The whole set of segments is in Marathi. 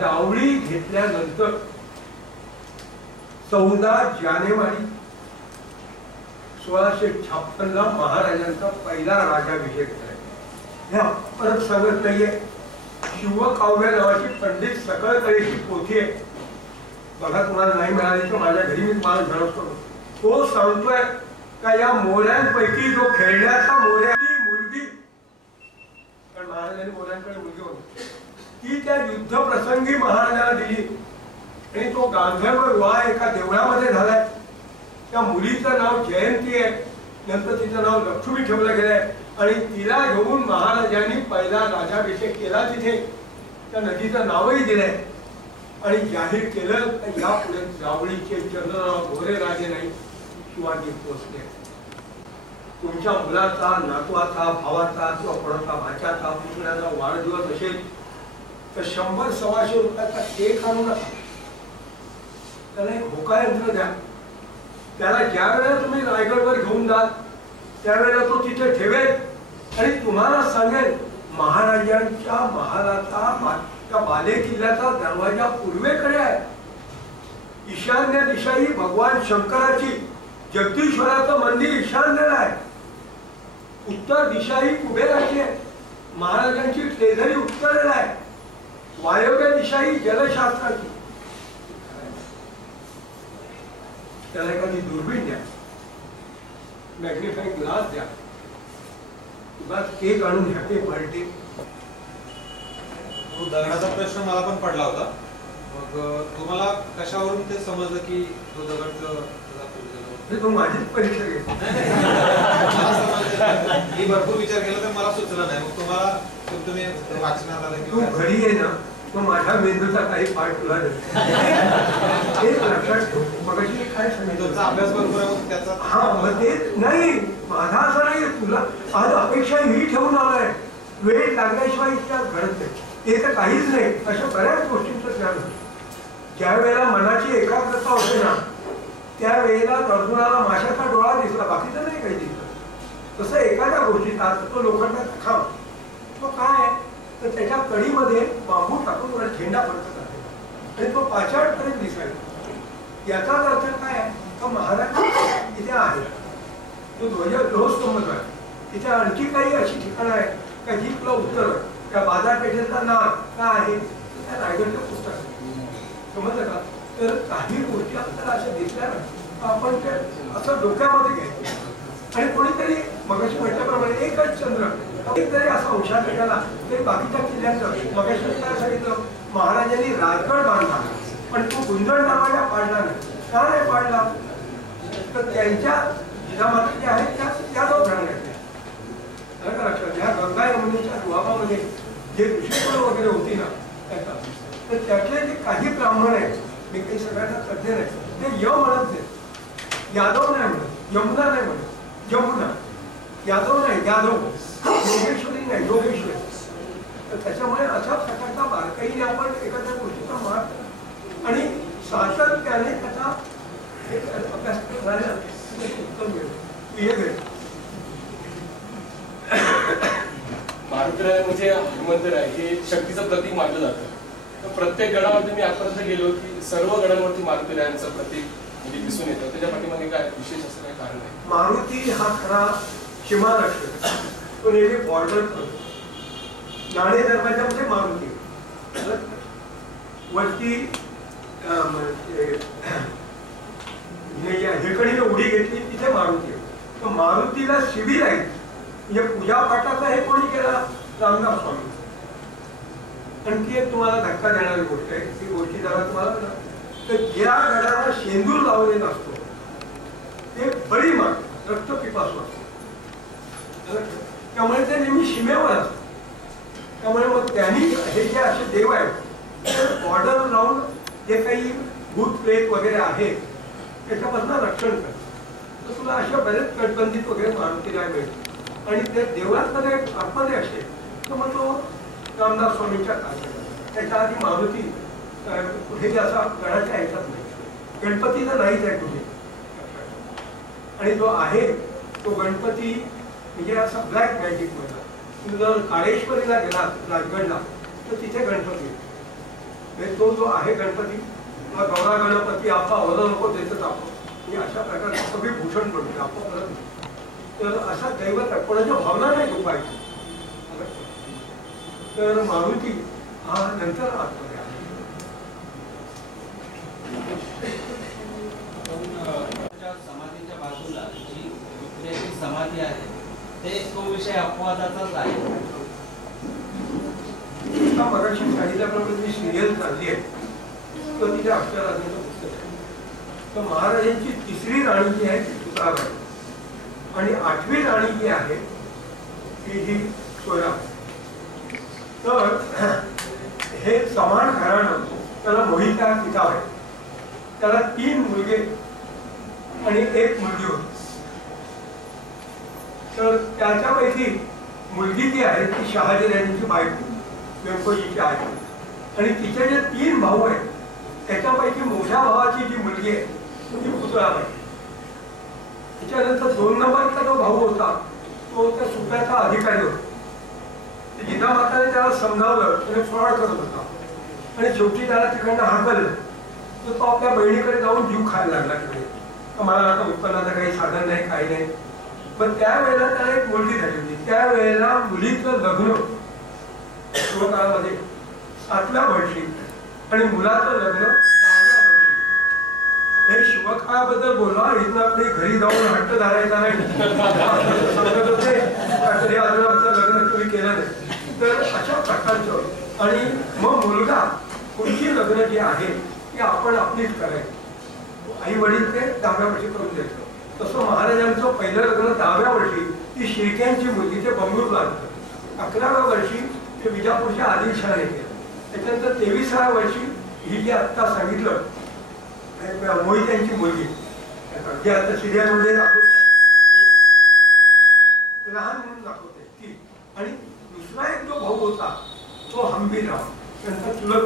जावळी घेतल्यानंतर 14 जानेवारी 1656 ला महाराजांचा पहिला राज्याभिषेक झाला। हे परत सांगत नाहीये, शिवकाव्य नावाची पंडित सकळकळीची पोथी आहे बघा, तुम्हाला नाही मिळाली तर माझ्या घरी मी तुम्हाला झळकतो। तो सांगतोय का या मोऱ्यांपैकी जो खेळण्याचा मोऱ्याची मुलगी, कारण महाराजांनी मोऱ्यांकडे मुलगी होती, ती त्या युद्ध प्रसंगी महाराजांना दिली आणि तो गांधर्व विवाह एका देवळामध्ये झालाय। त्या मुलीचं नाव जयंती आहे, नंतर तिचं नाव लक्ष्मी ठेवलं गेलंय आणि तिला घेऊन महाराजांनी पहिला राज्याभिषेक केला। तिथे त्या नदीचं नावही दिलंय आणि जाहीर केलं की यापुढे जावळीचे चंद्रराव भोरे राजे नाही, शिवाजी भोसले। तुमच्या मुलाचा, नातवाचा, भावाचा किंवा कोणाचा भाच्याचा, पुतण्याचा वाढदिवस असेल तर 100-125 रुपयाचा केक आणू नका, त्याला एक होका यंत्र द्या। त्याला ज्या वेळेला तुम्ही रायगडवर घेऊन जाल त्यावेळेला तो तिथे ठेवेल आणि तुम्हाला सांगेल महाराजांच्या महालाचा त्या बाले किल्ल्याचा दरवाजा पूर्वेकडे आहे, ईशान्य दिशा ही भगवान शंकराची, जगदीश्वराचं मंदिर ईशान्येला आहे, उत्तर दिशा ही कुबेराची आहे, महाराजांची ट्रेझरी उत्तरेला आहे, वायव्य दिशा ही जलशास्त्राची। त्याला एखादी दुर्बीण द्या, मॅग्निफाइंग ग्लास द्या, बस केक आणून घ्या, ते पलटे। तो दगडाचा प्रश्न मला पण पडला होता, मग तुम्हाला कशावरून ते समजलं की तो दगड तो माझीच परीक्षा घेतली? मी भरपूर विचार केला तर मला सुचलं नाही, मग तुम्हाला तुम्ही वाचनात आलं की तू घरी आहे ना, तो माझ्या मेंदूचा काही पार्ट तुला एक लक्षात ठेव। मग काय सांगितलं, तुमचा अभ्यास बरोबर आहे मग त्याचा हा मग ते नाही, माझा असं नाही, तुला आज अपेक्षा ही ठेवून आलाय, वेळ लागल्याशिवाय इतक्या घडत नाही, ते तर काहीच नाही। अशा बऱ्याच गोष्टींचं ज्ञान होतं। ज्या वेळेला मनाची एकाग्रता होते ना त्यावेळेला अर्जुनाला माशाचा डोळा दिसला, बाकीचं नाही काही दिसलं। तसं एखाद्या गोष्टीचा तो लोखंडा खांब, तो काय आहे तर त्याच्या कडीमध्ये बांबू टाकून वर झेंडा फडकत आहे आणि तो पाचाडपर्यंत दिसायला। याचाच अर्थ काय आहे तर महाराज इथे आहे, तो ध्वजस्तंभ आहे, तिथे आणखी काही अशी ठिकाणं आहे का जी तुला उत्तर त्या बाजारपेठेचा नाव काय आहे त्या रायगडच्या पुस्तकात समजलं का। तर काही गोष्टी आपल्याला अशा दिसल्या ना आपण ते असं डोक्यामध्ये घ्यायचं आणि कोणीतरी मगाशी म्हटल्याप्रमाणे एकच चंद्र एक जरी असा हुशार भेटायला तरी बाकीच्या किल्ल्यांचं मगाशी काय सांगितलं, महाराजांनी राजगड बांधला पण तो गुंजन दरवाजा पाडला नाही। का नाही पाडला तर त्यांच्या जिजामाता ज्या आहेत त्या दोघांना लक्षात घ्या। गंगा यमुनेच्या दुभावामध्ये जे ऋषीकुल वगैरे होती ना तर त्यातले जे काही ब्राह्मण आहेत, मी काही सगळ्यांना तज्ञ नाही, ते य म्हणत नाही, यादव नाही म्हणत, यमुना नाही म्हणत, यमुना यादव नाही, यादव, योगेश्वरी नाही, योगेश्वरी। तर त्याच्यामुळे अशा प्रकारचा बारकाईने आपण एखाद्या गोष्टीचा मार्ग आणि सातत्याने त्याचा अभ्यास करायला उत्तम मिळेल। मारुतीराय म्हणजे हनुमंतराय हे शक्तीचं प्रतीक मानलं जातं। तर प्रत्येक गडावरती मी आजपर्यंत गेलो की सर्व गडांवरती मारुतीरायांचं प्रतीक म्हणजे दिसून येतं, त्याच्या पाठीमागे काय विशेष असं काय कारण आहे? मारुती हा खरा सीमारक्षक, तो नेहमी बॉर्डर करतो। नाणे दरवाजामध्ये मारुती वरती हेकडीने उडी घेतली तिथे मारुती आहे, तर मारुतीला शिबिर आहे म्हणजे पूजा पाठाचा हे कोणी केला, रामदास स्वामी। आणखी एक तुम्हाला धक्का देणारी गोष्ट आहे, ती गोष्टी जरा तुम्हाला तर ज्या गडाला शेंदूर लावलेला असतो ते बळी माग रक्तपिपासू असतो, त्यामुळे ते नेहमी सीमेवर असतं। त्यामुळे मग त्यांनी हे जे असे देव आहेत बॉर्डर लावून जे काही भूत प्रेत वगैरे आहे त्याच्यापासून रक्षण करतात। तर तुला अशा बरेच कटबंदीत वगैरे मारुतीराय मिळते आणि ते देवळांमध्ये आतमध्ये असेल तर मग तो रामदास स्वामींच्या काळात, त्याच्या आधी मारुती कुठे असा गडाच्या ह्याच्यात नाही, गणपतीचा नाहीच आहे कुठे। आणि जो आहे तो गणपती म्हणजे असा ब्लॅक मॅजिक मध्ये, तुम्ही जर काळेश्वरीला गेला राजगडला तर तिथे गणपती तो जो आहे गणपती हा गौरा गणपती आपला अवधा नको देतच आपण ही अशा प्रकारचे सगळी भूषण पडते आपण करत नाही. तर असा दैवत कोणाच्या भावना नाही दुपायची. तर मारुती हा नंतर आतमध्ये आहे. समाधीच्या बाजूला जी रुक्मिणीची समाधी आहे ते तो विषय अपवादाचाच आहे. मगाशी सांगितल्याप्रमाणे जी सिरियल चालली आहे तर तिथे अक्षराधाचं पुस्तक आहे. तर महाराजांची तिसरी राणी जी आहे ती तुकाबाई आणि 8वी राणी जी आहे ती ही सोयराबाई. तर हे समान घराणं त्याला मोहिता किताब आहे. त्याला 3 मुलगे आणि 1 मुलगी होती. तर त्याच्यापैकी मुलगी जी आहे ती शहाजी राणीची बायको व्यंकोजीची आहे आणि तिचे जे 3 भाऊ आहेत त्याच्यापैकी मोठ्या भावाची जी मुलगी आहे ती पुतळाबाई. त्याच्यानंतर 2 नंबरचा जो भाऊ होता तो त्या सुप्याचा अधिकारी होता. जिजामाताने त्याला समजावलं त्याने फ्रॉड करत होता आणि शेवटी त्याला तिकडनं हाकललं. तर तो आपल्या बहिणीकडे जाऊन जीव खायला लागला तिकडे. मला आता उत्पन्नाचं काही साधन नाही काही नाही. पण त्यावेळेला त्याला एक मुलगी झाली होती. त्यावेळेला मुलीचं लग्न शिवकाळामध्ये 7व्या वर्षी आणि मुलाचं लग्न 10व्या वर्षी. हे शिवकाळाबद्दल बोलवा इथं आपली घरी जाऊन हट्ट धरायचा नाही समजत होते लग्न तुम्ही केलं नाही. तर अशा प्रकारचं आणि मग मुलगा पुढची लग्न जी आहे ती आपण आपलीच करायची. आई वडील ते 10व्या वर्षी करून द्यायचं. तसं महाराजांचं पहिलं लग्न 10व्या वर्षी ती शिर्क्यांची मुलगी ते बंगळूरला लागतं. 11व्या वर्षी ते विजापूरच्या आदिलशहाने केलं. त्याच्यानंतर 23व्या वर्षी ही जी आत्ता सांगितलं मोहित्यांची मुलगी जी आता सिरियलमध्ये दाखवते लहान म्हणून दाखवते ती. आणि दुसरा एक जो भाऊ होता तो हंबीरराव त्यांचा चुलत.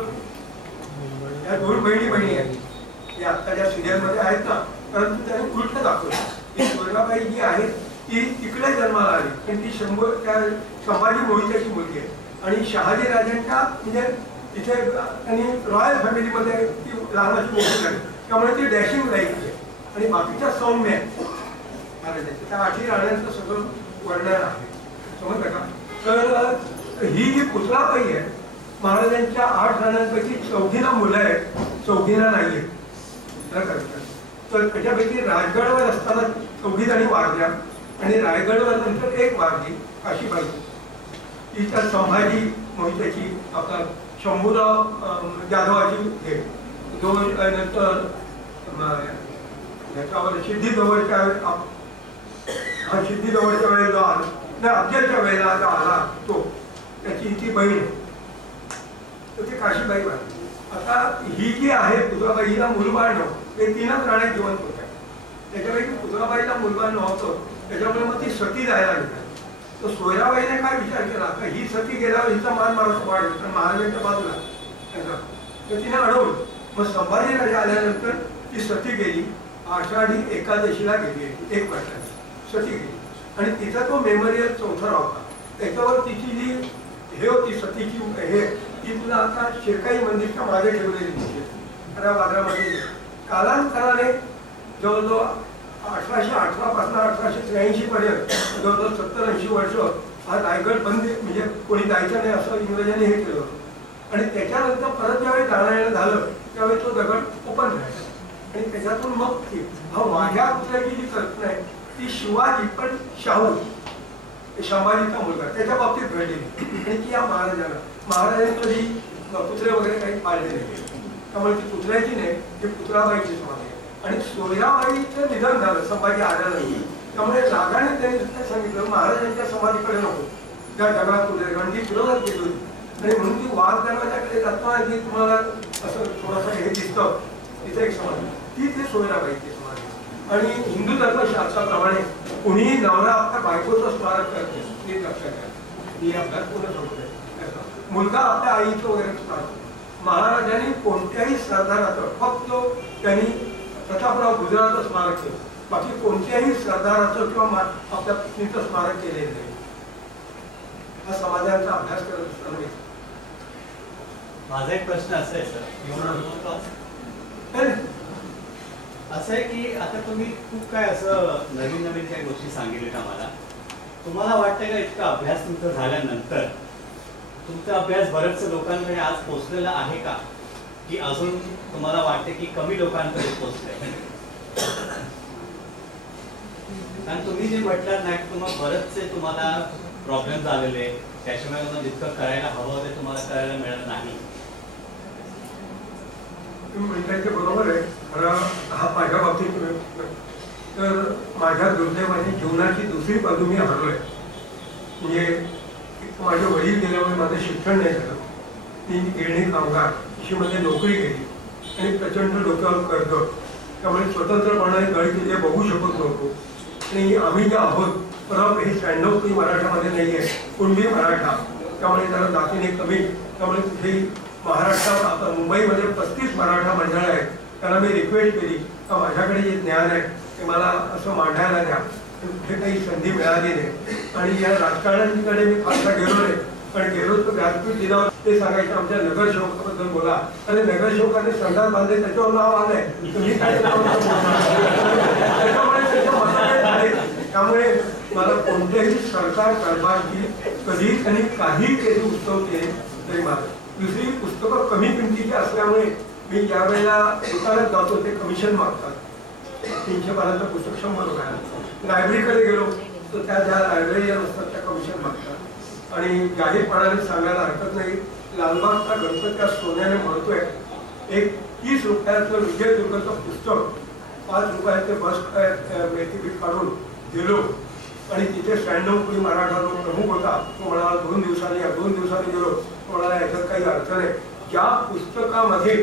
या 2 बहिणी आहेत या आत्ता ज्या सिरियलमध्ये आहेत ना. परंतु त्याने उलट दाखवलं की सोयराबाई जी आहे ती तिकडे जन्माला आली पण ती त्या संभाजी मोहित्याची मुलगी आहे. आणि शहाजी राजांच्या म्हणजे तिथे त्यांनी रॉयल फॅमिलीमध्ये ती लहानाची मोठी झाली त्यामुळे ती डॅशिंग लाईफ आहे आणि बाकीच्या सौम्य आहे महाराजांच्या. त्या 8 राण्यांचं सगळं वर्णन आहे समजलं का. तर ही जी पुतळाबाई आहे महाराजांच्या 8 राण्यांपैकी 4घींना मुलं आहेत 4घींना नाही आहेत. तर त्याच्यापैकी राजगडवर असताना 4घी जणी वारल्या आणि रायगडवर नंतर 1 वारली काशीबाई. ती तर संभाजी मोहित्याची आपला शंभूराव जाधवाची हे जो नंतर याच्यावर सिद्धीजवळच्या वेळेला जो आला नाही अफजलच्या वेळेला जो आला तो त्याची ती बहीण तर ती काशीबाई वारली. आता ही जी आहे पुतळाबाई हिला मुलबाळ नव्हतं. ते 3च राण्या जिवंत होत्या. त्याच्यापैकी पुतळाबाईला मुलबाळ नव्हतं त्याच्यामुळे मग ती सती जायला लागली. तर सोयराबाईने काय विचार केला का ही सती गेल्यावर हिचा मान मारायचा वाढ तर महाराजांच्या बाजूला तर तिने अडवलं. मग संभाजी राजा आल्यानंतर ती सती गेली. आषाढी एकादशीला गेली 1 वर्षाची सती गेली आणि तिचा तो मेमोरियल चौथरा होता. त्याच्यावर तिची जी हे होती सतीची हे ती तुला आता शिरकाई मंदिरच्या मागे ठेवलेली दिसते खऱ्या वादळामध्ये. कालांतराने जवळजवळ 1818 पासून 1883 पर्यंत जवळजवळ 70-80 वर्ष हा रायगड बंद म्हणजे कोणी जायचं नाही असं इंग्रजांनी हे केलं होतं. आणि त्याच्यानंतर परत ज्यावेळी जाणं येणं झालं त्यावेळी तो दगड ओपन राहिला आणि त्याच्यातून मग हा माझ्या पुतळ्याची जी कल्पना आहे ती शिवाजी पण शाहू संभाजीचा मुलगा त्याच्या बाबतीत घडलेली आणि ती या महाराजांनी कधी पुतळे वगैरे काही पाळले नाही. त्यामुळे ती पुतळ्याची नाही ती पुतळाबाईची समाधी आहे. आणि सोयराबाईचं निधन झालं संभाजी आल्यानंतर. त्यामुळे राजाने त्यांनी सांगितलं महाराजांच्या समाधीकडे नको त्या दगडात पुढे कारण ती विरोधात गेली होती आणि म्हणून ती वाघ दरवाजाकडे जाताना जी तुम्हाला असं थोडंसं हे दिसतं तिथे एक समाधी ती ते सोयराबाईची समाधी. आणि हिंदू धर्मशास्त्राप्रमाणे कुणीही नवरा आपल्या बायकोचं स्मारक करते हे लक्षात घ्या. ही आपल्याला पूर्ण सांगते मुलगा आपल्या आईचं वगैरे स्मारक. महाराजांनी कोणत्याही सरदाराचं फक्त त्यांनी प्रतापराव गुजरातचं स्मारक केलं बाकी कोणत्याही सरदाराचं किंवा आपल्या पत्नीचं स्मारक केलेलं नाही. हा समाजाचा अभ्यास करत असताना माझा एक प्रश्न असा आहे सर, असं आहे की आता तुम्ही खूप काय असं नवीन नवीन काही गोष्टी सांगितल्या आम्हाला. तुम्हाला वाटतं का इतका अभ्यास तुमचा झाल्यानंतर तुमचा अभ्यास बऱ्याचशा लोकांकडे आज पोहोचलेला आहे का, की अजून तुम्हाला वाटते की कमी लोकांकडे पोहोचलंय? कारण तुम्ही जे म्हटलात नाही तुम्हाला बरेचसे तुम्हाला प्रॉब्लेम झालेले, त्याच्यामुळे तुम्हाला जितकं करायला हवं होतं तुम्हाला करायला मिळत नाही. तुम्ही म्हणताय ते बरोबर आहे. खरं हा माझ्या बाबतीत तर माझ्या दुर्दैवाने जीवनाची दुसरी बाजू मी हरलोय. म्हणजे माझे वडील गेल्यामुळे माझं शिक्षण नाही झालं. मी गिरणी कामगार कृषीमध्ये नोकरी केली आणि प्रचंड डोक्यावर कर्ज, त्यामुळे स्वतंत्रपणे गणित जे बघू शकत नव्हतो. आणि आम्ही जे आहोत परत हे 96 कोणी मराठामध्ये नाही आहे, कुणबी मराठा, त्यामुळे जरा जातीने कमी. त्यामुळे कुठेही महाराष्ट्रात आता मुंबईमध्ये 35 मराठा मंडळ आहेत. त्यांना मी रिक्वेस्ट केली का माझ्याकडे जे ज्ञान आहे ते मला असं मांडायला द्या. कुठे काही संधी मिळाली नाही. आणि या राजकारण्यांकडे मी फारसा गेलो नाही, पण गेलो तर व्यासपीठ दिनावर ते सांगायचं आमच्या नगरसेवकाबद्दल बोला. आणि नगरसेवकाने संडास बांधले त्याच्यावर नाव आलंय, तुम्ही काय त्याच्यामुळे त्याच्या मतभेद झाले. त्यामुळे मला कोणत्याही सरकार कारभारची कधी त्यांनी काही केली उत्सव केले तरी मला. दुसरी पुस्तकं कमी किमतीची असल्यामुळे मी ज्या वेळेला दुकानात जातो ते कमिशन मागतात. 300 पानाचं पुस्तक 100 रुपयाला. लायब्ररीकडे गेलो तर त्या ज्या लायब्ररीयन असतात त्या कमिशन मागतात. आणि जाहीरपणाने सांगायला हरकत नाही, लालबागचा गणपती त्या सोन्याने म्हणतोय. एक 30 रुपयाचं विजयदुर्गचं पुस्तक 5 रुपयाचे बस मेथीपीठ काढून गेलो आणि तिथे 96 कोणी मराठा जो प्रमुख होता तो म्हणाला 2 दिवसांनी गेलो. तो म्हणाला याच्यात काही अर्थ नाही. ज्या पुस्तकामध्ये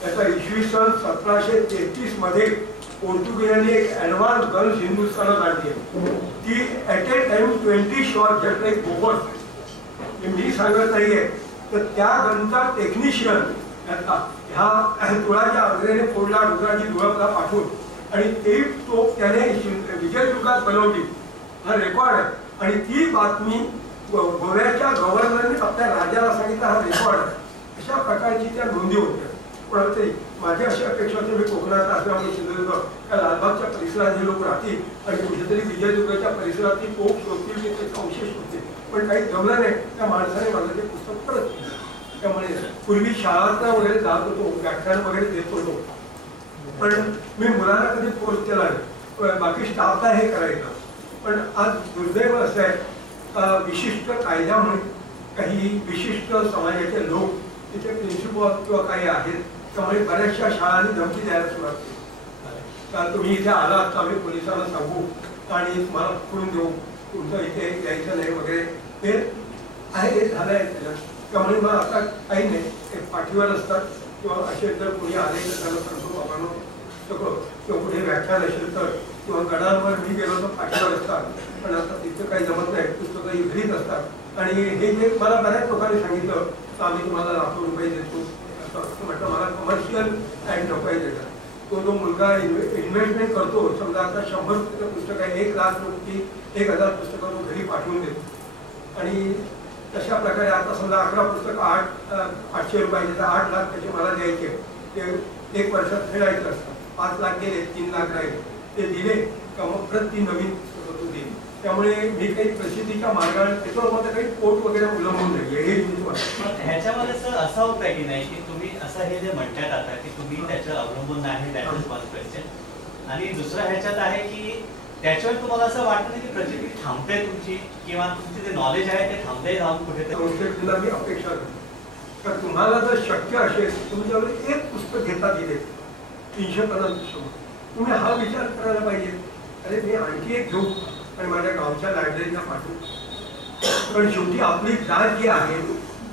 त्याचा इसवी सन 1733 मध्ये पोर्तुगीजांनी एक ॲडव्हान्स गन्स हिंदुस्थानात आणली ती at a time 20 shot just like बोबट. मी सांगत नाहीये तर त्या गनचा टेक्निशियन ह्या तुळाच्या अग्रेने फोडला रुद्राची दुळपला पाठवून आणि ते तो त्याने विजयदुर्गात बनवली. हा रेकॉर्ड आहे. आणि ती बातमी गोव्याच्या गव्हर्नरने आपल्या राजाला सांगितलं हा रेकॉर्ड आहे. अशा प्रकारची त्या नोंदी होत्या. पण ते माझी अशी अपेक्षा होती मी कोकणात असल्यामुळे सिंधुदुर्ग त्या लालबागच्या परिसरात जे लोक राहतील आणि कुठेतरी विजयदुर्गच्या परिसरातील पोक शोधतील ते त्याचे अवशेष होते. पण काही जमलं नाही. त्या माणसाने माझं ते पुस्तक परत केलं. त्यामुळे पूर्वी शाळांना वगैरे जात होतो, व्याख्यान वगैरे देत होतो, पण मी मुलांना कधी फोर्स केला नाही. बाकी स्टाफला हे करायचं. पण आज दुर्दैव असं आहे विशिष्ट कायद्यामुळे काही विशिष्ट समाजाचे लोक तिथे प्रिन्सिपल किंवा काही आहेत, त्यामुळे बऱ्याचशा शाळांनी धमकी द्यायला सुरुवात केली. तुम्ही इथे आलात तर आम्ही पोलिसांना सांगू आणि तुम्हाला पकडून देऊ, तुमचं इथे यायचं नाही वगैरे. हे आहे हे झालं आहे त्याच्यात. त्यामुळे मग आता काही नाही, ते पाठीवर असतात किंवा असे जर कोणी आले तर त्याला सांगतो आपण सगळं किंवा कुठे व्याख्यान असेल तर किंवा गडांवर मी गेलो तर पाठीवर असतात. पण आता तिथं काही जमत नाही, पुस्तकं घरीच असतात. आणि हे जे मला बऱ्याच लोकांनी सांगितलं तर आम्ही तुम्हाला ₹1,00,000 देतो असं म्हटलं. मला कमर्शियल अँड नको आहे त्याचा. तो जो मुलगा इन्व्हेस्टमेंट करतो, समजा आता 100 पुस्तकं आहे, 1,00,000 की 1,000 पुस्तकं तो घरी पाठवून देतो. आणि तशा प्रकारे आता समजा 11 पुस्तकं 800 रुपयाचे तर 8 लाख त्याचे मला द्यायचे. ते 1 वर्षात फेडायचं असतं. 5 लाख गेले, 3 लाख राहिले, ते दिले का मग परत ती नवीन पुस्तकं तू दिली. त्यामुळे मी काही प्रसिद्धीच्या मार्गाने त्याच्यावर माझं काही पोट वगैरे अवलंबून नाही. हे ह्याच्यामध्ये सर असं होत आहे की नाही की तुम्ही असं हे जे म्हणतात आता की तुम्ही त्याच्यावर अवलंबून नाही, दॅट इज वन क्वेश्चन. आणि दुसरं ह्याच्यात आहे की त्याच्यावर तुम्हाला असं वाटतं नाही की प्रचिती थांबते तुमची किंवा तुमचे जे नॉलेज आहे ते थांबते जाऊन कुठेतरी? मी अपेक्षा करतो तर तुम्हाला जर शक्य असेल तुमच्याकडे एक पुस्तक घेता दिले 300 पानांचं, तुम्ही हा विचार करायला पाहिजे अरे मी आणखी एक घेऊ आणि माझ्या गावच्या लायब्ररीला पाठवू. पण शेवटी आपली जात जी आहे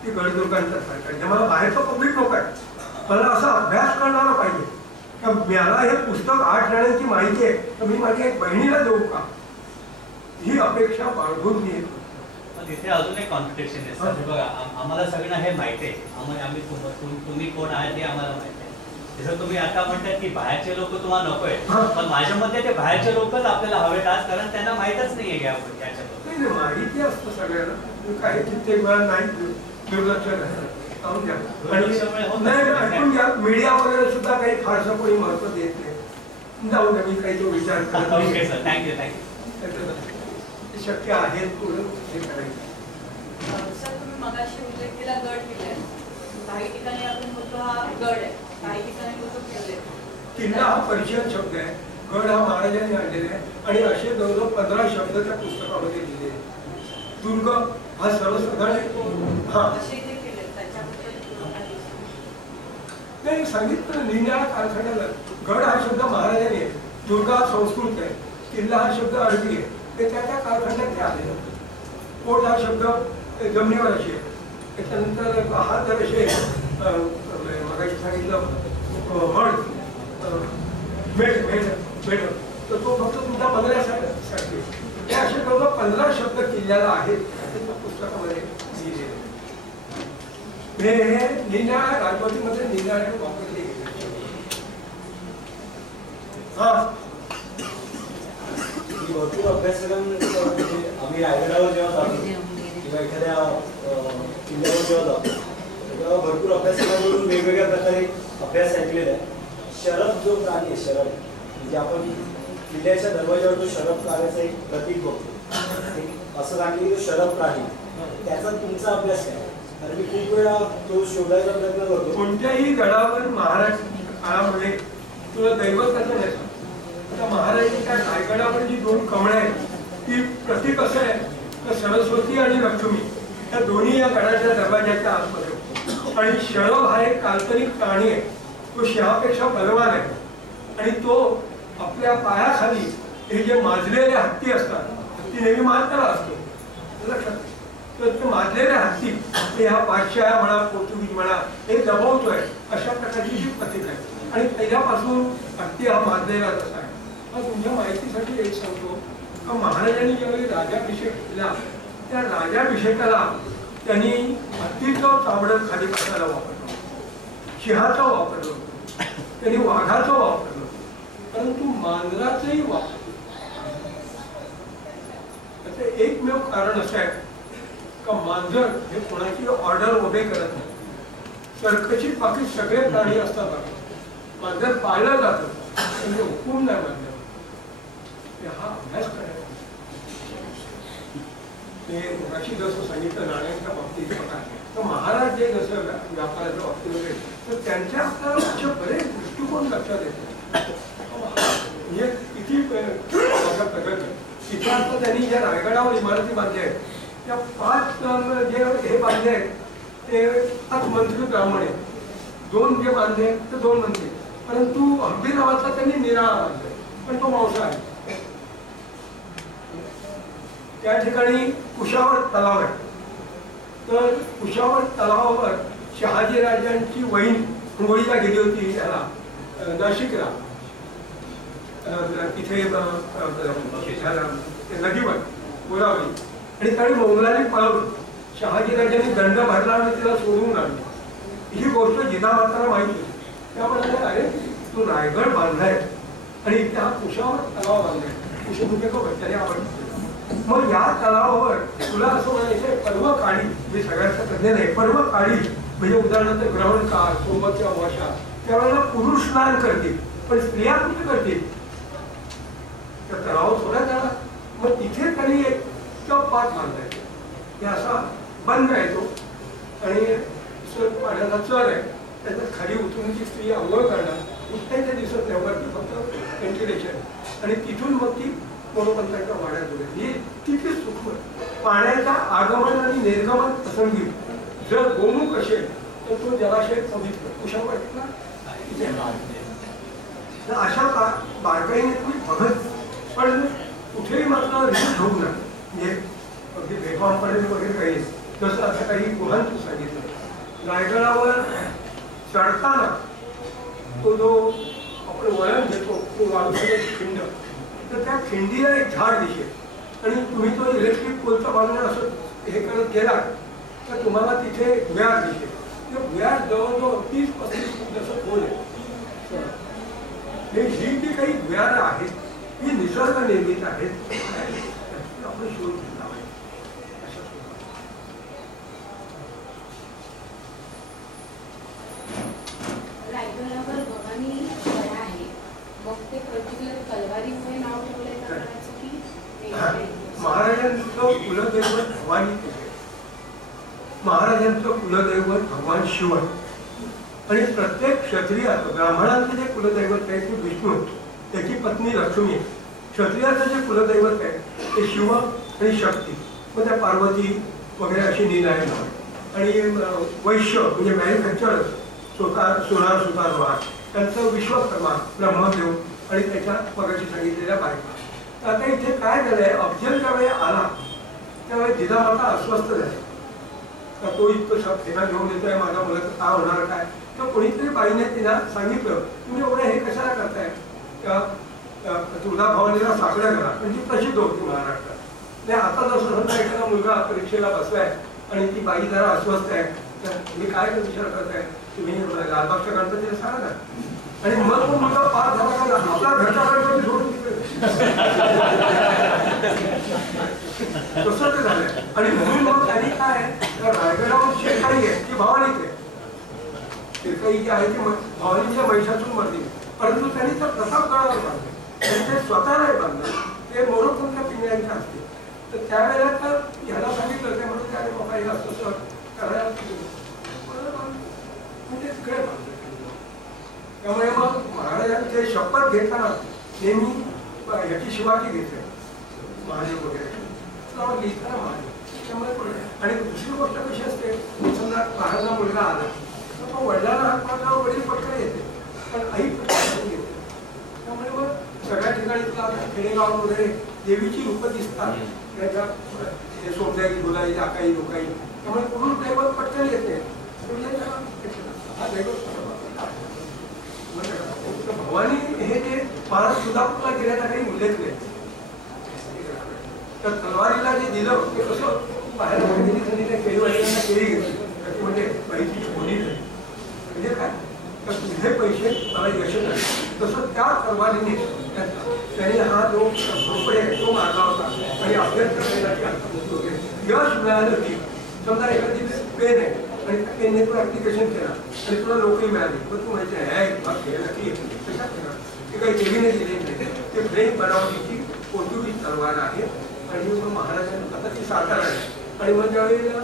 ती गडदुर्गांच्या सारखं. मला बाहेरचं पब्लिक नको आहे, मला असा अभ्यास करणारा पाहिजे. मला हे पुस्तक 8 जणांची माहिती आहे तर मी माझ्या एक बहिणीला देऊ का, ही अपेक्षा बाळगून मी येतो. तिथे अजून एक कॉन्ट्रडिक्शन आहे सर. बघा आम्हाला सगळ्यांना हे माहिती आहे, आम्ही तुम्ही कोण आहे ते आम्हाला माहिती आहे. जसं तुम्ही आता म्हणतात की बाहेरचे लोक तुम्हाला नको आहेत, पण माझ्या मते ते बाहेरचे लोकच आपल्याला हवेत आज, कारण त्यांना माहीतच नाहीये याच्याबद्दल. माहिती असतं सगळ्यांना, काही कित्येक वेळा नाही दुर्लक्ष. जाऊन द्या. दुर्लक्षामुळे होत नाही नाही. ऐकून घ्या, मीडिया वगैरे सुद्धा काही फारसं कोणी महत्व देत नाही. जाऊ द्या, मी काही तो विचार करत ओके नाही. Sir, thank you. ते शक्य आहे पुढं हे करायचं. सर, तुम्ही मगाशी उल्लेख केला गड किल्ले. काही ठिकाणी आपण बोलतो हा गड आहे, काही ठिकाणी बोलतो किल्ले. किल्ला हा पर्शियन शब्द आहे, गड हा महाराजांनी आणलेला आहे आणि असे जवळजवळ 15 शब्द त्या पुस्तकामध्ये दिलेले आहेत. दुर्ग हा सर्वसाधारण हा असे जे किल्ले आहेत, त्याच्याबद्दल काही नाही सांगितलं निरनिराळ्या कारखान्याला. गड हा शब्द महाराजांनी आहे, दुर्ग हा संस्कृत आहे, किल्ला हा शब्द अरबी आहे. ते त्या त्या कारखान्यात ते आले. कोट हा शब्द जमिनीवर अशी आहे. त्याच्यानंतर हा तर असे मगाशी सांगितलं हड मेढ मेढ मेढ तर तो फक्त तुमच्या बदल्यासाठी. हे असे जवळजवळ 15 शब्द किल्ल्याला आहेत त्या पुस्तकामध्ये लिहिलेले. हे निरनिराळ्या राजवटीमध्ये निरनिराळे वापरले गेले. हा भरपूर अभ्यासक्रम आम्ही रायगडावर जेव्हा जातो किंवा एखाद्या किल्ल्यावर जेव्हा जातो तेव्हा भरपूर अभ्यासक्रमावरून वेगवेगळ्या प्रकारे अभ्यास ऐकलेला आहे. शरफ जो प्राणी आहे, शरफ म्हणजे आपण किल्ल्याच्या दरवाजावर जो शरफ प्राण्याचं एक प्रतीक बघतो, असं सांगितलं की शरफ प्राणी, त्याचा तुमचा अभ्यास काय? कारण मी खूप वेळा तो शोधायचा प्रयत्न करतो. कोणत्याही गडावर महाराज काळामध्ये तुला दैवताचं नाही. आता महाराजांनी त्या रायगडावर जी 2 कमळं आहेत ती प्रतीक असं आहे तर सरस्वती आणि लक्ष्मी या दोन्ही या गडाच्या दरवाजाच्या आतमध्ये. आणि शरभ हा एक काल्पनिक प्राणी आहे, तो सिंहापेक्षा बलवान आहे आणि तो आपल्या पायाखाली हे जे माजलेले हत्ती असतात, हत्ती नेहमी माजलेला असतो लक्षात, तर ते माजलेले हत्ती हे ह्या बादशाह म्हणा पोर्तुगीज म्हणा हे दबवतोय अशा प्रकारची जी प्रतीक आहे. आणि पहिल्यापासून हत्ती हा माजलेलाच असा आहे. तुमच्या माहितीसाठी एक सांगतो का महाराजांनी ज्यावेळी राज्याभिषेक केला त्या राज्याभिषेकाला त्यांनी हत्तीचं चामडं खाली बसायला वापरलं, सिंहाचं वापरलं, त्यांनी वाघाचं वापरलं, परंतु मांजराचंही वापरलं. त्याचं एकमेव कारण असं आहे का मांजर हे कोणाची ऑर्डर ओबे करत नाही. सरकशी बाकी सगळे प्राणी असतात, मांजर पाळलं जातं म्हणजे हुकूम नाही मांजर. हा अभ्यास करायचा. ते मगाशी जसं सांगितलं नाण्यांच्या बाबतीत बघा तर महाराज जे जसं व्यापाराच्या बाबतीत वगैरे तर त्यांच्या आपल्याला बरेच दृष्टिकोन लक्षात येते. म्हणजे किती प्रगत तिथे आता त्यांनी ज्या रायगडावर इमारती बांधल्या आहेत त्या 5 जे हे बांधले आहेत ते 5 मंत्री ब्राह्मण आहेत. 2 जे बांधले ते 2 मंत्री, परंतु हंपी नावाचा त्यांनी निराळा बांधलाय पण तो मांसाहारी. त्या ठिकाणी कुशावर तलाव आहे, तर कुशावर तलावावर शहाजीराजांची वहीन अंघोळीला गेली होती याला नाशिकला, तिथे नदीवर गोदावरी, आणि त्यावेळी मोगलांनी पळवलं. शहाजीराजांनी दंड भरला आणि तिला सोडून आणलं. ही गोष्ट जिजामाताला माहिती होती. त्या म्हणाले अरे तू रायगड बांधलाय आणि त्या कुशावर तलाव बांधलाय, कुश म्हणजे त्याने आवडलं. मग या तलावावर तुला असं म्हणायचं पर्व काळी जे सगळ्यांचा तज्ञ नाही, पर्व काळी म्हणजे उदाहरणार्थ ग्रहण काळ सोबत किंवा वर्षा त्यावेळेला पुरुष स्नान करतील पण स्त्रिया कुठे करतील तर तलाव सोडण्यात आला. मग तिथे त्यांनी एक पाठ बांधलाय, हे असा बंद आहे तो आणि पाण्याचा चर आहे, त्याच्यात खाली उतरून ती स्त्री अंघोळ करणार कुठेही ते दिसत नाही, वरती फक्त व्हेंटिलेशन आणि तिथून मग ती मोरोपंतांच्या वाड्यात जोडली. तिथे सूक्ष्म पाण्याचा आगमन आणि निर्गमन प्रसंगी जर गोमुख असेल तर तो जलाशय पवित्र कुशा वाटला अशा बारकाईने तुम्ही बघत पण कुठेही मात्र रिस्क होऊ नये. म्हणजे अगदी बेफामपणे वगैरे काही जसं असं काही गुहांचं सांगितलं. रायगडावर चढताना तो जो आपण वळण घेतो तो वाळूची खिंड, तर त्या खिंडीला एक झाड दिसेल आणि तुम्ही तो इलेक्ट्रिक पोलचा बांधून असं हे करत गेलात तर तुम्हाला तिथे भुयार दिसेल. ते भुयार जवळजवळ 30-35 फूट जसं खोल आहे. ही जी काही भुयारं आहेत ही निसर्ग निर्मित आहेत, आपण शोध घेतला पाहिजे. कुलदैवत भगवान शिव आहे. आणि प्रत्येक क्षत्रियाचं ब्राह्मणाचं जे कुलदैवत आहे ते विष्णू, त्याची पत्नी लक्ष्मी आहे. क्षत्रियाचं जे कुलदैवत आहे ते शिव आणि शक्ती, मग त्या पार्वती वगैरे अशी नीलायन आहे. आणि वैश्य म्हणजे मॅन्युफॅक्चर सोनार सुतारवार, त्यांचं विश्वकर्मा ब्रह्मदेव आणि त्याच्या मगाशी सांगितलेल्या बायका. आता इथे काय झालंय, अफजल ज्यावेळी आला त्यावेळी जिजामाता अस्वस्थ झाली. तर तो इतकं सेना घेऊन येतोय, माझ्या मुलाचं काय होणार काय. तर कोणीतरी बाईने तिला सांगितलं, तुम्ही एवढं हे कशाला करताय, तुळजाभवानीला साकडं करा. म्हणजे प्रसिद्ध होती महाराष्ट्रात. नाही आता जसं समजा एखादा मुलगा परीक्षेला बसलाय आणि ती बाई जरा अस्वस्थ आहे, तर तुम्ही काय विचार करताय, तुम्ही लालबागच्या गणपतीला सांगा ना. आणि मग तो मुलगा पास झाला का आपला घरचा गणपती सोडून तसं ते झालंय. आणि म्हणून मग त्यांनी काय रायगडावर शेरकाई आहे ती भवानीच आहे. शेरकाई जी आहे ती भवानीच्या महिषातून मरली, परंतु त्यांनी तर प्रताप गडावर बांधले. ते स्वतः नाही बांधलं, ते मोरोपंथच्या पिंगळ्यांच्या असते. तर त्यावेळेला तर ह्याला सांगितलं, ते म्हणून काय बाबा हे असं करायला म्हणजे तिकडे बांधलं. त्यामुळे मग महाराजांचे शपथ घेताना नेहमी ह्याची शिवाजी घेते, महादेव वगैरे लिहिताना महादेव. त्यामुळे आणि दुसरी गोष्ट कशी असते, समजा लहानला मुलगा आला तर तो वडिलांना हात मारल्यावर वडील पटकन येते, पण आई पटकन येते. त्यामुळे मग सगळ्या ठिकाणी तुला आता खेडेगावांमध्ये देवीची रूपं दिसतात, त्याच्या सोमजाई गुलाई आकाई लोकाई. त्यामुळे पुरुष दैवत पटकन येते. हा दैवत भवानी हे जे महाराज सुधापूरला गेल्याचा काही उल्लेख नाही. तर तलवारीला जे दिलं ते कसं बाहेर केळीवाल्यांना केळी घेतली, म्हणजे पैशाची होणी झाली. म्हणजे काय, तर तुझे पैसे मला यश नाही. तसं त्या तलवारीने त्याने हा जो झोपडे तो मारला होता आणि अभ्यास करण्यासाठी वगैरे यश मिळालं की समजा एखादी पेन आहे आणि त्या पेनने तू ऍप्लिकेशन केला आणि तुला नोकरी मिळाली, मग तू म्हणजे ते काही देवीने दिले नाही. ते ब्रेक बनावटीची पोर्तुगीज तलवार आहे. आणि मग महाराजांनी आता ती सातारा आहे. आणि मग ज्यावेळेला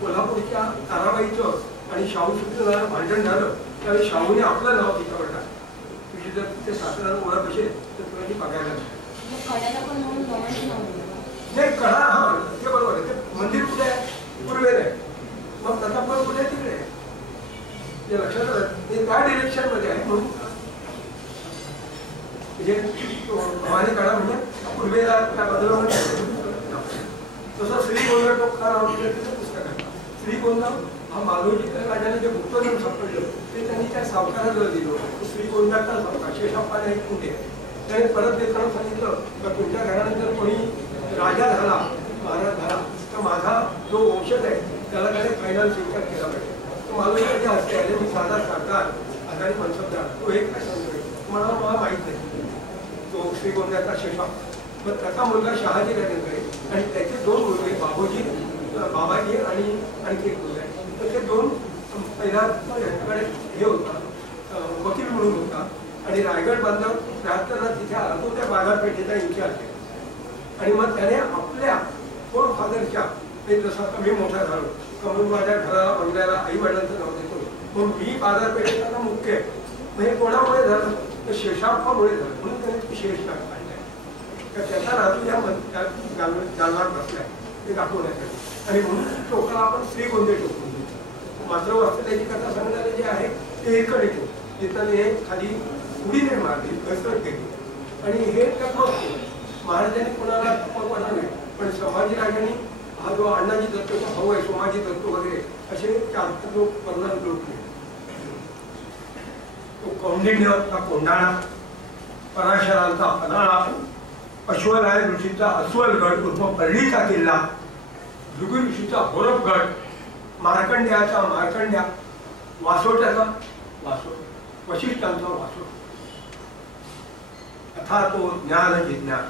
कोल्हापूरच्या ताराबाईचं आणि शाहू सुद्धा भांडण झालं त्यावेळी शाहूने आपलं नाव तिच्यावर टाकलं. तुझी जर ते सातारा ओळख असेल तर तुला ती बघायला नाही. कडा हा ते बरोबर आहे. ते मंदिर कुठे आहे, पूर्वेला आहे. मग प्रतापगड कुठे आहे, तिकडे आहे. ते लक्षात आलं त्या डिरेक्शन मध्ये आहे. म्हणून म्हणजे भवानी कडा म्हणजे पूर्वेला त्या बाजूला. तसं श्रीगोंदा टोका नावाचं पुस्तक आहे. श्रीगोंदा हा माधवजीच्या राजाने जे गुप्तधन सापडलं ते त्यांनी त्या सावकाराला दिलं. श्रीगोंदाचा सावकार शेषाप्पाने एक कुंडे त्याने परत देताना सांगितलं तर तुमच्या घराने जर कोणी राजा झाला, महाराज झाला, तर माझा जो वंशज आहे त्याला त्याने फायनल स्वीकार केला पाहिजे. तर माधवजी जे असते आले मी साधा सरकार आधारी पंचमदार तो एक काय सांगतो मला माहीत नाही. तो श्रीगोंद्याचा शेषाप्पा. मग त्याचा मुलगा शहाजी राजेंद्र आणि त्याचे दोन मुलगे बाबाजी आणि आणखी एक मुलगा आहे. तर ते दोन पहिला यांच्याकडे हे होता वकील म्हणून होता आणि रायगड बांधव 73ला तिथे आला. तो त्या बाजारपेठेचा इन्चार्ज आहे. आणि मग त्याने आपल्या फोर फादरच्या जसं आता मी मोठा झालो म्हणून माझ्या घराला बंगल्याला आई वडिलांचं नाव देतो म्हणून मी बाजारपेठेचा मुख्य आहे. म्हणजे कोणामुळे झालं तर शेषाप्पामुळे झालं. म्हणून त्याने शेष नाव काढलाय. तर त्याचा राजू या जालनात बसलाय ते दाखवण्यासाठी. आणि म्हणून टोकाला आपण श्रीगोंदे टोकून देतो. मात्र वाचल्याची कथा सांगणारे जे आहे ते इकडे ठेवतो. तिथं हे खाली उडी नाही मारली, घसरत गेली. आणि हे टकमक केलं. महाराजांनी कोणाला टकमक वाटलं नाही, पण संभाजीराजांनी हा जो अण्णाजी दत्तचा भाऊ आहे सोमाजी दत्त वगैरे असे 4 लोक वर्णन लोटले. तो कौंडिण्यचा कोंडाणा, पराशरांचा पन्हाळा, अश्वराय ऋषीचा अस्वलगड उर्फ परळीचा किल्ला, भृगु ऋषीचा होरपगड, मार्कंड्याचा मार्कंड्या, वासोट्याचा वासोट, वशिष्ठांचा वासोट, अथा तो ज्ञान जिज्ञान.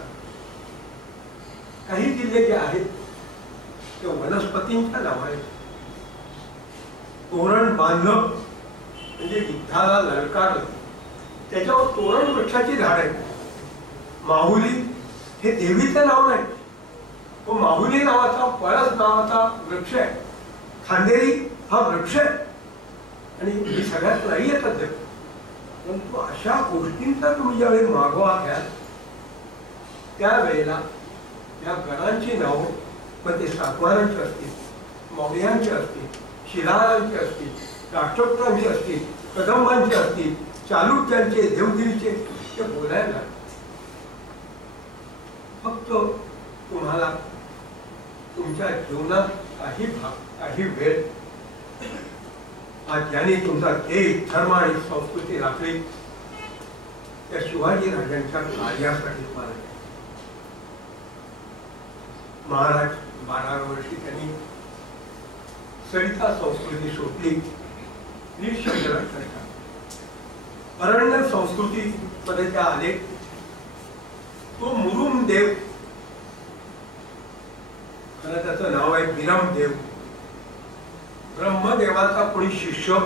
काही किल्ले जे आहेत ते वनस्पतींच्या नावाने. तोरण बांधणं म्हणजे युद्धाला ललकारलं. त्याच्यावर तोरण वृक्षाची झाड आहे. माहुली हे देवीचं नाव नाही, तो माहुली नावाचा पळस नावाचा वृक्ष आहे. खांदेरी हा वृक्ष आहे आणि ही सगळ्यात नाही आहे पद्धत. परंतु अशा गोष्टींचा तुम्ही ज्यावेळी मागोवा घ्याल त्यावेळेला या गणांची नावं मग ते सातवारांची असतील, मौर्यांची असतील, शिलाहारांची असतील, राष्ट्रकूटांची असतील, कदंबांची असतील, चालुक्यांचे, देवगिरीचे ते बोलायला फक्त तुम्हाला तुमच्या जीवनात काही भाग काही वेळ आज ज्याने तुमचा देश धर्म आणि संस्कृती राखली त्या शिवाजी राजांच्या कार्यासाठी मला महाराज 12 वर्षी त्यांनी सरिता संस्कृती शोधली, अरण्य संस्कृती मध्ये त्या आले. तो मुरुम देव, खरं त्याचं नाव आहे विरम देव, ब्रह्मदेवाचा कोणी शिष्य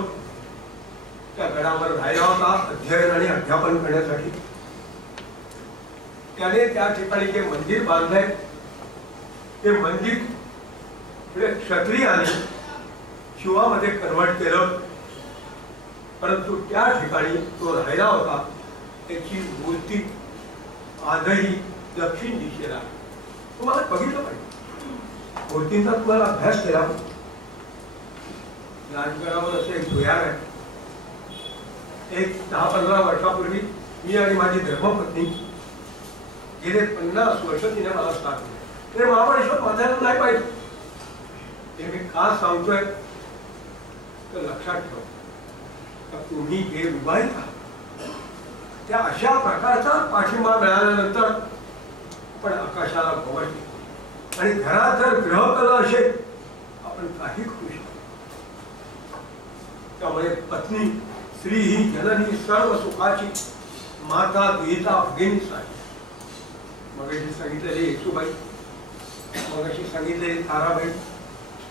त्या गडावर राहिला होता अध्ययन आणि अध्यापन करण्यासाठी. त्याने त्या ठिकाणी जे मंदिर बांधलंय ते मंदिर क्षत्रियाने शिवामध्ये कन्वर्ट केलं. परंतु त्या ठिकाणी तो राहिला होता त्याची मूर्ती आजही दक्षिण दिशेला. तुम्हाला बघितलं पाहिजे, मूर्तींचा तुम्हाला अभ्यास केला. राजगडावर असं एक भुयार आहे. एक 10-15 वर्षापूर्वी मी आणि माझी धर्मपत्नी गेले 50 वर्ष तिने मला साथ दिली. ते महाबळेश्वर माझ्याला नाही पाहिजे. ते मी का सांगतोय तर लक्षात ठेवा, तुम्ही जे विवाहित आहात त्या अशा प्रकारचा पाठिंबा मिळाल्यानंतर आपण आकाशाला भवते आणि घरात जर ग्रहकला असेल आपण काही खुश आहोत. त्यामुळे पत्नी स्त्री ही जननी सर्व सुखाची माता दुहिता भगिनीच आहे. मगाशी सांगितलेली येसूबाई, मगाशी सांगितलेली ताराबाई,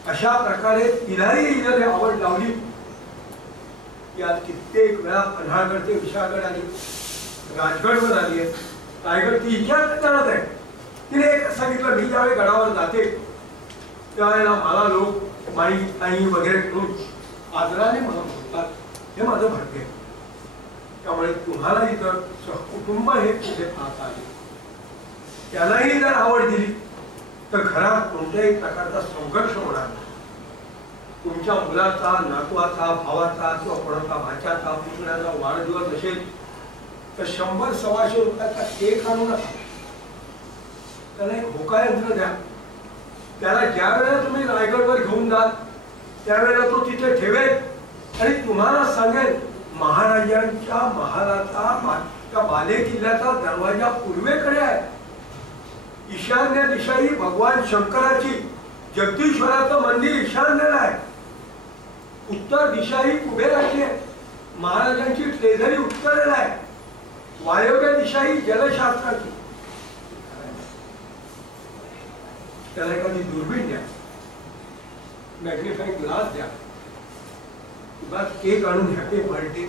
अशा प्रकारे तिलाही जर आवड लावली या कित्येक वेळा पन्हाळगड ते विशाळगड आली, राजगडवर आली आहे. रायगड ती इतिहास जाणत आहे. तिने एक सांगितलं, मी ज्यावेळी गडावर जाते त्यावेळेला मला लोक माई आई वगैरे करून आदराने मला बोलतात, हे माझं भाग्य. त्यामुळे तुम्हालाही जर सहकुटुंब हे कुठे पाहता आले, त्यालाही जर आवड दिली तर घरात कोणत्याही प्रकारचा संघर्ष होणार नाही. तुमच्या मुलाचा, नातवाचा, भावाचा किंवा कोणाचा भाच्याचा, पुतण्याचा वाढदिवस असेल तर 100-125 रुपयाचा केक आणू नका. त्याला एक होका यंत्र द्या. त्याला ज्या वेळेला तुम्ही रायगडवर घेऊन जाल त्यावेळेला तो तिथे ठेवेल आणि तुम्हाला सांगेल महाराजांच्या महालाचा त्या बाले किल्ल्याचा दरवाजा पूर्वेकडे आहे. ईशान्य दिशाही भगवान शंकराची जगदीश्वराचं मंदिर ईशान्येला आहे. उत्तर दिशा ही कुबेराची आहे. महाराजांची ट्रेझरी उत्तरेला आहे. वायव्य दिशा ही जलशास्त्राची. त्याला एखादी दुर्बीण द्या, मॅग्निफाईंग ग्लास द्या, केक आणून हॅपी बर्थडे